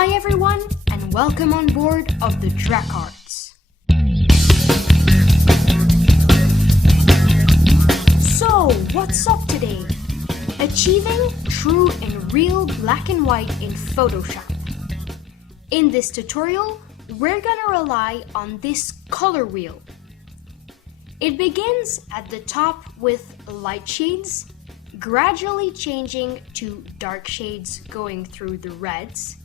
Hi everyone, and welcome on board of the drakkArts. So, what's up today? Achieving true and real black and white in Photoshop. In this tutorial, we're gonna rely on this color wheel. It begins at the top with light shades, gradually changing to dark shades going through the reds.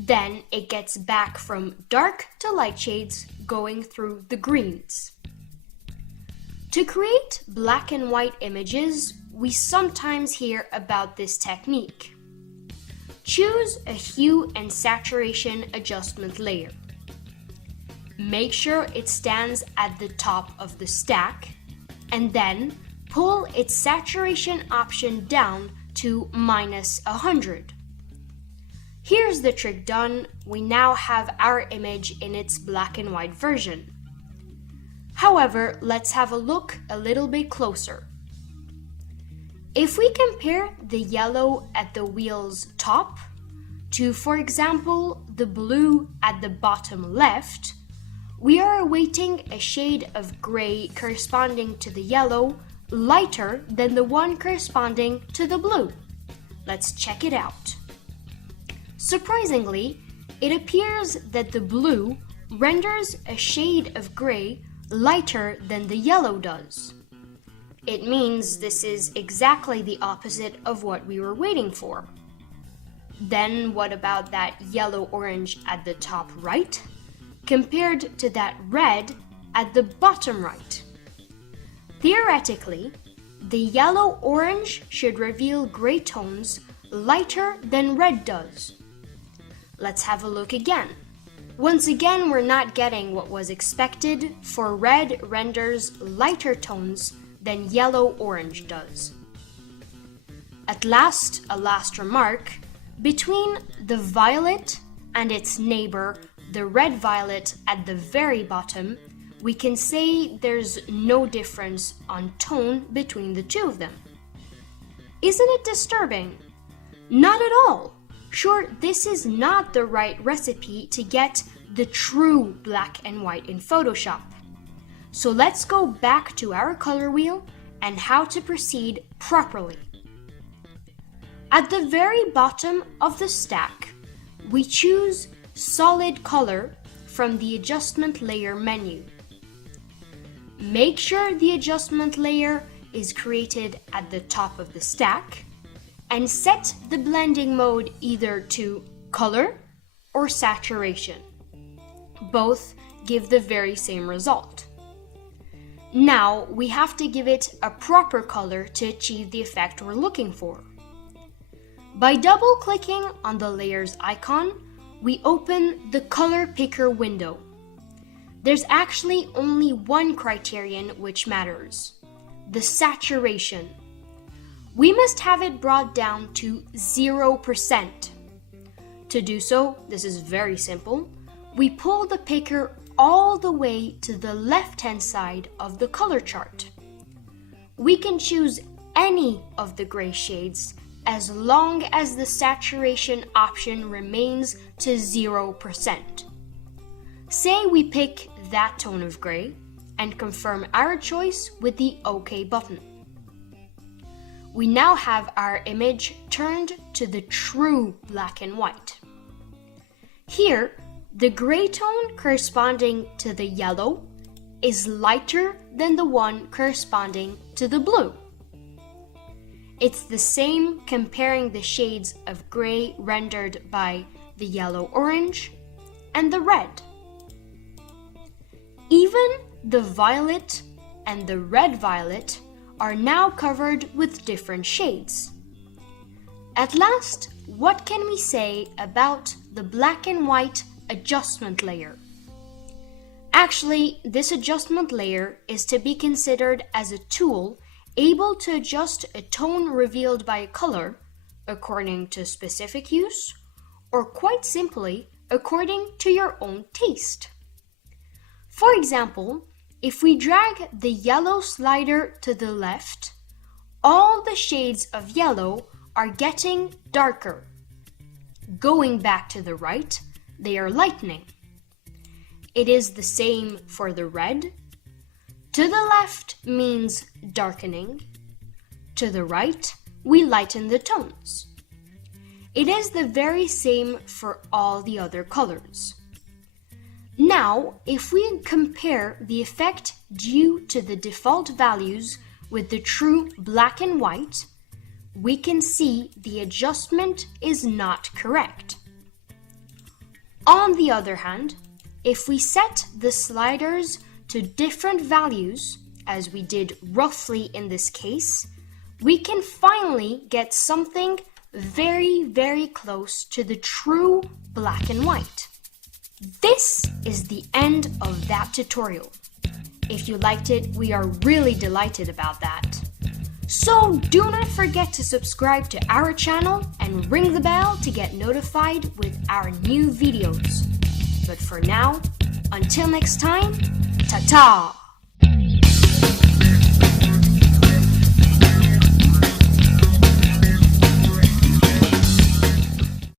Then it gets back from dark to light shades going through the greens. To create black and white images, we sometimes hear about this technique. Choose a hue and saturation adjustment layer. Make sure it stands at the top of the stack, and then pull its saturation option down to -100. Here's the trick done. We now have our image in its black and white version. However, let's have a look a little bit closer. If we compare the yellow at the wheel's top to, for example, the blue at the bottom left, we are awaiting a shade of gray corresponding to the yellow lighter than the one corresponding to the blue. Let's check it out. Surprisingly, it appears that the blue renders a shade of gray lighter than the yellow does. It means this is exactly the opposite of what we were waiting for. Then what about that yellow-orange at the top right, compared to that red at the bottom right? Theoretically, the yellow-orange should reveal gray tones lighter than red does. Let's have a look again. Once again, we're not getting what was expected, for red renders lighter tones than yellow-orange does. At last, a last remark. Between the violet and its neighbor, the red-violet at the very bottom, we can say there's no difference on tone between the two of them. Isn't it disturbing? Not at all. Sure, this is not the right recipe to get the true black and white in Photoshop. So let's go back to our color wheel and how to proceed properly. At the very bottom of the stack, we choose Solid Color from the Adjustment Layer menu. Make sure the adjustment layer is created at the top of the stack, and set the blending mode either to color or saturation. Both give the very same result. Now we have to give it a proper color to achieve the effect we're looking for. By double-clicking on the layers icon, we open the color picker window. There's actually only one criterion which matters: the saturation. We must have it brought down to 0%. To do so, this is very simple. We pull the picker all the way to the left-hand side of the color chart. We can choose any of the gray shades as long as the saturation option remains to 0%. Say we pick that tone of gray and confirm our choice with the OK button. We now have our image turned to the true black and white. Here, the gray tone corresponding to the yellow is lighter than the one corresponding to the blue. It's the same comparing the shades of gray rendered by the yellow-orange and the red. Even the violet and the red-violet are now covered with different shades. At last, what can we say about the black and white adjustment layer? Actually, this adjustment layer is to be considered as a tool able to adjust a tone revealed by a color according to specific use, or quite simply according to your own taste. For example, if we drag the yellow slider to the left, all the shades of yellow are getting darker. going back to the right, they are lightening. It is the same for the red. To the left means darkening. To the right, we lighten the tones. It is the very same for all the other colors. Now, if we compare the effect due to the default values with the true black and white, we can see the adjustment is not correct. On the other hand, if we set the sliders to different values, as we did roughly in this case, we can finally get something very, very close to the true black and white. This is the end of that tutorial. If you liked it, we are really delighted about that. So do not forget to subscribe to our channel and ring the bell to get notified with our new videos. But for now, until next time, ta-ta!